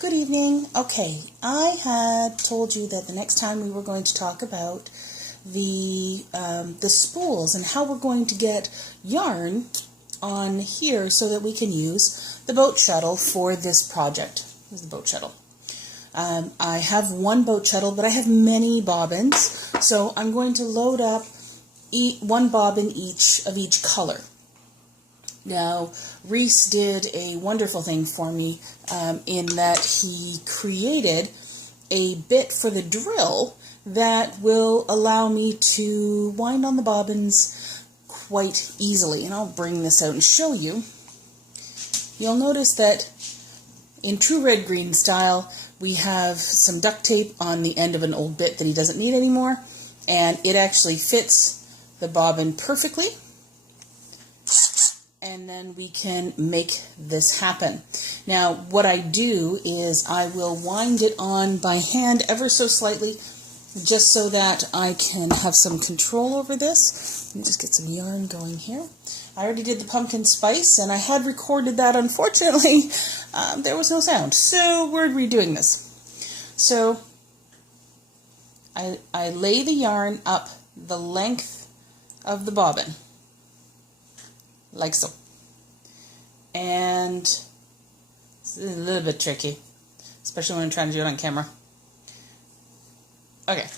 Good evening. Okay, I had told you that the next time we were going to talk about the spools and how we're going to get yarn on here so that we can use the boat shuttle for this project. This is the boat shuttle. I have one boat shuttle, but I have many bobbins, so I'm going to load up one bobbin each of each color. Now, Reese did a wonderful thing for me in that he created a bit for the drill that will allow me to wind on the bobbins quite easily. And I'll bring this out and show you. You'll notice that in true red green style, we have some duct tape on the end of an old bit that he doesn't need anymore, and it actually fits the bobbin perfectly. And then we can make this happen. Now, what I do is I will wind it on by hand ever so slightly, just so that I can have some control over this. Let me just get some yarn going here. I already did the pumpkin spice, and I had recorded that. Unfortunately, there was no sound, so we're redoing this. So I lay the yarn up the length of the bobbin, like so. And it's a little bit tricky, especially when I'm trying to do it on camera. Okay,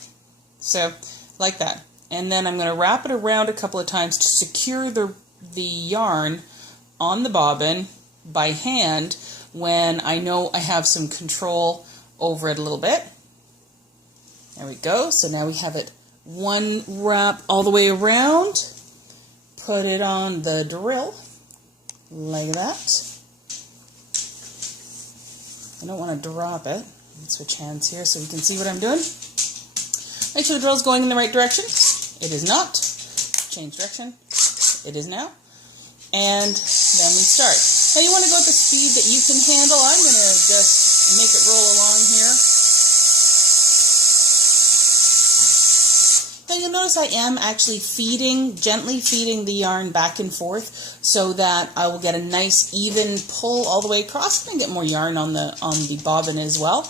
so like that. And then I'm going to wrap it around a couple of times to secure the yarn on the bobbin by hand when I know I have some control over it a little bit. There we go. So now we have it one wrap all the way around. Put it on the drill like that. I don't want to drop it. Let's switch hands here so we can see what I'm doing. Make sure the drill's going in the right direction. It is not. Change direction. It is now. And then we start. Now you want to go at the speed that you can handle. I'm going to just make it roll along here. Now you'll notice I am actually gently feeding the yarn back and forth so that I will get a nice even pull all the way across and get more yarn on the bobbin as well.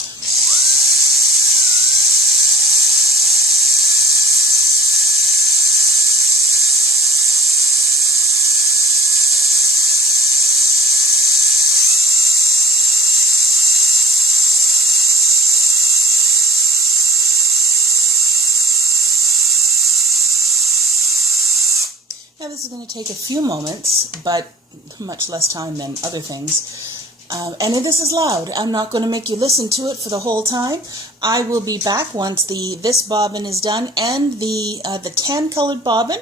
Now this is going to take a few moments, but much less time than other things. And this is loud. I'm not going to make you listen to it for the whole time. I will be back once this bobbin is done and the tan-colored bobbin,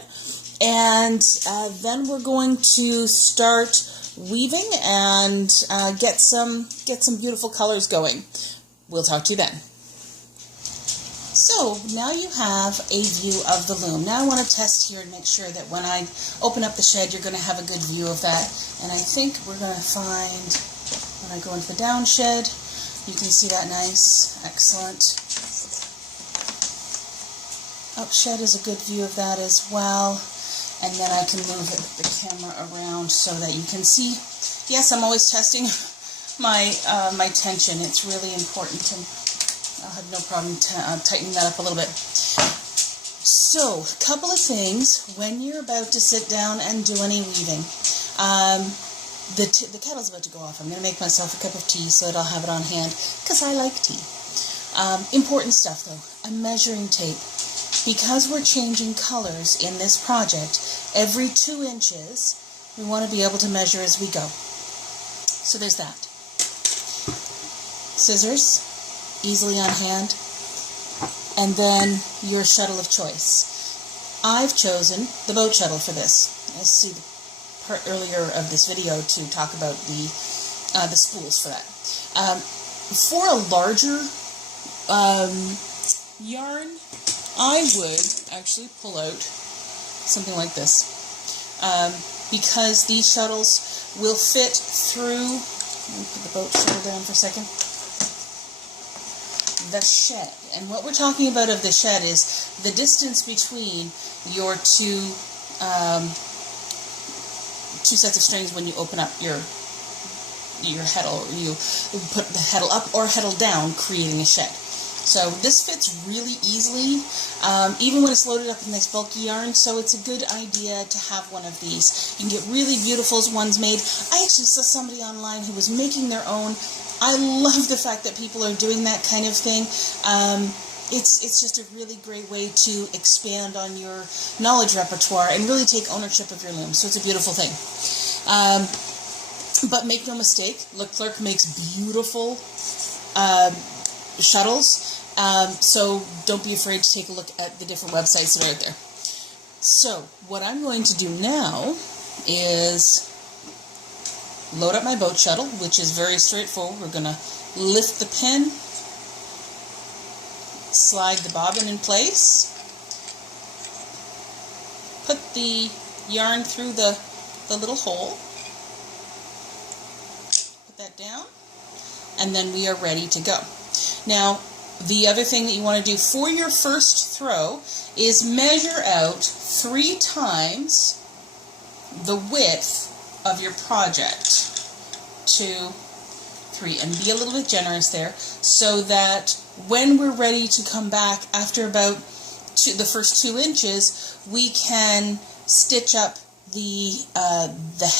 and then we're going to start weaving and get some beautiful colors going. We'll talk to you then. So now you have a view of the loom. Now I want to test here and make sure that when I open up the shed, you're going to have a good view of that. And I think we're going to find, when I go into the down shed, you can see that nice. Excellent. Up shed is a good view of that as well. And then I can move the camera around so that you can see. Yes, I'm always testing my tension. It's really important, and I'll have no problem tightening that up a little bit. So, a couple of things when you're about to sit down and do any weaving. The kettle's about to go off. I'm going to make myself a cup of tea so that I'll have it on hand because I like tea. Important stuff though, a measuring tape. Because we're changing colors in this project, every 2 inches we want to be able to measure as we go. So there's that. Scissors. Easily on hand, and then your shuttle of choice. I've chosen the boat shuttle for this. I see the part earlier of this video to talk about the spools for that. For a larger yarn, I would actually pull out something like this because these shuttles will fit through. Let me put the boat shuttle down for a second. The shed. And what we're talking about of the shed is the distance between your two sets of strings when you open up your your heddle, you put the heddle up or heddle down, creating a shed. So this fits really easily, even when it's loaded up with nice bulky yarn, so it's a good idea to have one of these. You can get really beautiful ones made. I actually saw somebody online who was making their own. I love the fact that people are doing that kind of thing. It's just a really great way to expand on your knowledge repertoire and really take ownership of your loom, so it's a beautiful thing. But make no mistake, Leclerc makes beautiful shuttles. So don't be afraid to take a look at the different websites that are out there. So what I'm going to do now is load up my boat shuttle, which is very straightforward. We're going to lift the pin, slide the bobbin in place, put the yarn through the little hole, put that down, and then we are ready to go. Now, the other thing that you want to do for your first throw is measure out 3 times the width of your project. 2, 3, and be a little bit generous there, so that when we're ready to come back after about the first 2 inches, we can stitch up the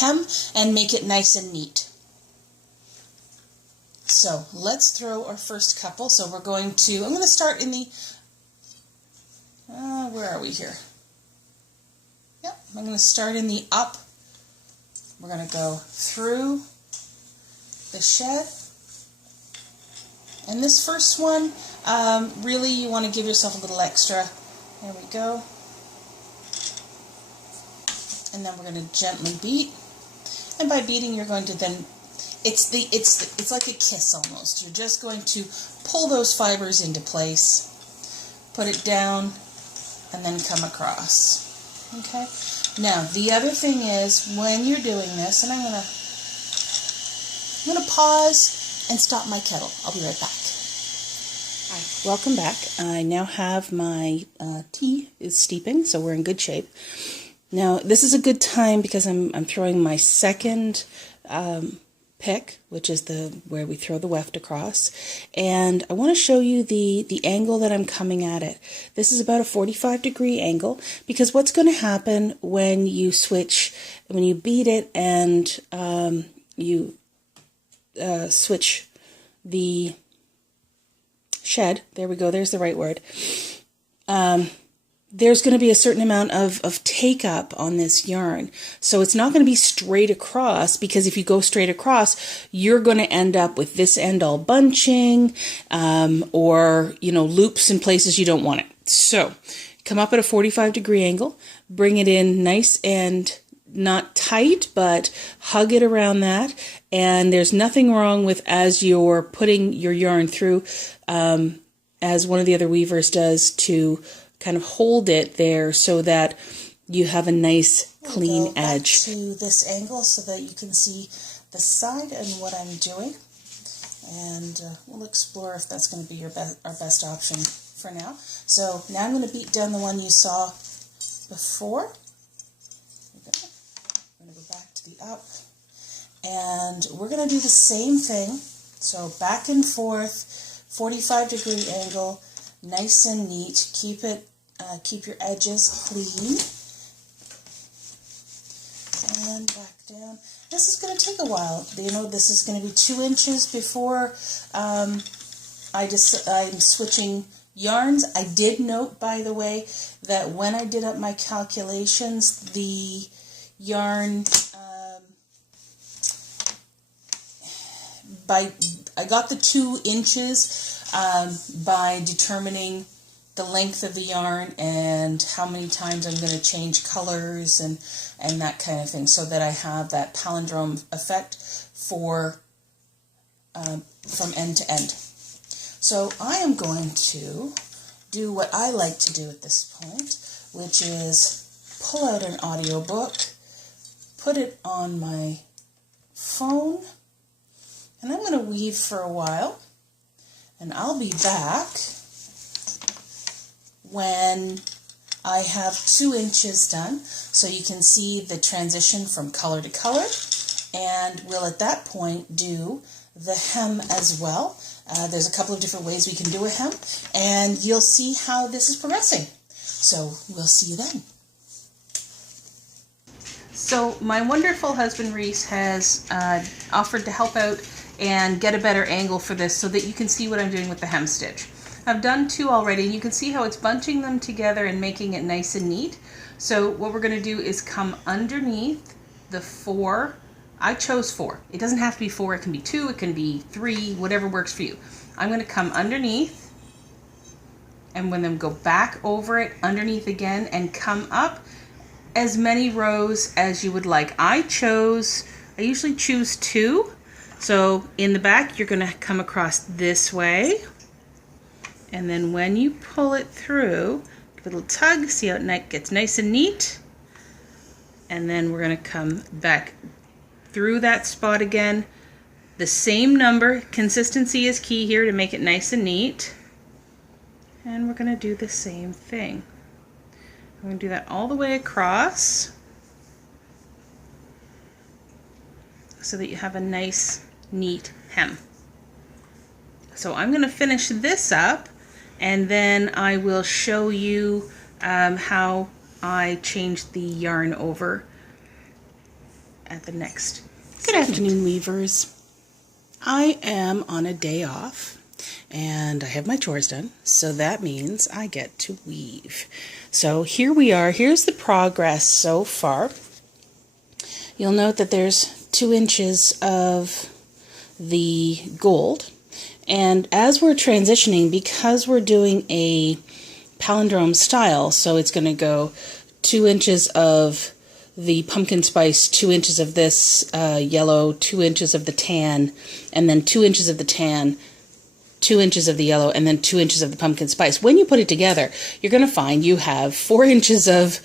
hem and make it nice and neat. So let's throw our first couple. So I'm going to start in the, where are we here? Yep, I'm going to start in the up. We're going to go through the shed. And this first one, really you want to give yourself a little extra. There we go. And then we're going to gently beat. And by beating, you're going to then, it's like a kiss almost. You're just going to pull those fibers into place, put it down, and then come across. Okay? Now, the other thing is, when you're doing this, and I'm gonna pause and stop my kettle. I'll be right back. Hi, welcome back. I now have my tea is steeping, so we're in good shape. Now, this is a good time because I'm throwing my second pick, which is where we throw the weft across, and I want to show you the angle that I'm coming at it. This is about a 45-degree angle, because what's going to happen when you beat it and you switch the shed, there we go, there's the right word, there's going to be a certain amount of take up on this yarn. So it's not going to be straight across, because if you go straight across, you're going to end up with this end all bunching, or, loops in places you don't want it. So come up at a 45-degree angle, bring it in nice and not tight, but hug it around that. And there's nothing wrong with, as you're putting your yarn through, as one of the other weavers does, to kind of hold it there so that you have a nice clean edge. Back to this angle so that you can see the side and what I'm doing, and we'll explore if that's going to be our best option for now. So now I'm going to beat down the one you saw before. I'm going to go back to the up, and we're going to do the same thing. So back and forth, 45-degree angle, nice and neat. Keep your edges clean. And back down. This is going to take a while. This is going to be 2 inches before I'm switching yarns. I did note, by the way, that when I did up my calculations, the yarn, I got the 2 inches by determining the length of the yarn and how many times I'm going to change colors and that kind of thing, so that I have that palindrome effect from end to end. So I am going to do what I like to do at this point, which is pull out an audiobook, put it on my phone, and I'm going to weave for a while. And I'll be back when I have 2 inches done, so you can see the transition from color to color. and we'll at that point do the hem as well. There's a couple of different ways we can do a hem, and you'll see how this is progressing. So we'll see you then. So my wonderful husband Reese has offered to help out and get a better angle for this so that you can see what I'm doing with the hem stitch. I've done 2 already, and you can see how it's bunching them together and making it nice and neat. So what we're going to do is come underneath the 4. I chose 4. It doesn't have to be 4, it can be 2, it can be 3, whatever works for you. I'm going to come underneath and then go back over it underneath again and come up as many rows as you would like. I usually choose 2. So in the back, you're going to come across this way. And then when you pull it through, give it a little tug, see how it gets nice and neat. And then we're going to come back through that spot again. The same number, consistency is key here to make it nice and neat. And we're going to do the same thing. I'm going to do that all the way across so that you have a nice, neat hem. So I'm going to finish this up, and then I will show you how I changed the yarn over at the next. Good afternoon, weavers. I am on a day off and I have my chores done, so that means I get to weave. So here we are. Here's the progress so far. You'll note that there's 2 inches of the gold, and as we're transitioning, because we're doing a palindrome style, so it's going to go 2 inches of the pumpkin spice, 2 inches of this yellow, 2 inches of the tan, and then 2 inches of the tan, 2 inches of the yellow, and then 2 inches of the pumpkin spice. When you put it together, you're going to find you have 4 inches of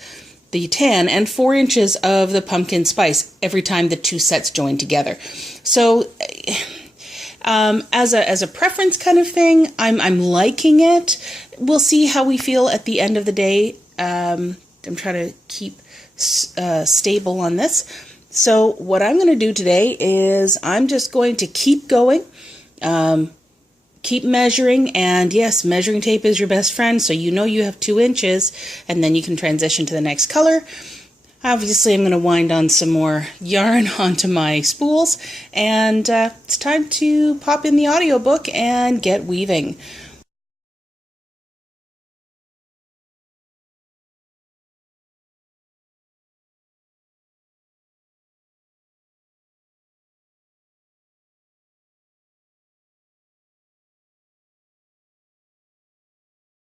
the tan and 4 inches of the pumpkin spice every time the 2 sets join together. So as a preference kind of thing, I'm liking it. We'll see how we feel at the end of the day. I'm trying to keep stable on this. So what I'm going to do today is I'm just going to keep going, keep measuring, and yes, measuring tape is your best friend, so you know you have 2 inches, and then you can transition to the next color. Obviously, I'm going to wind on some more yarn onto my spools, and it's time to pop in the audiobook and get weaving.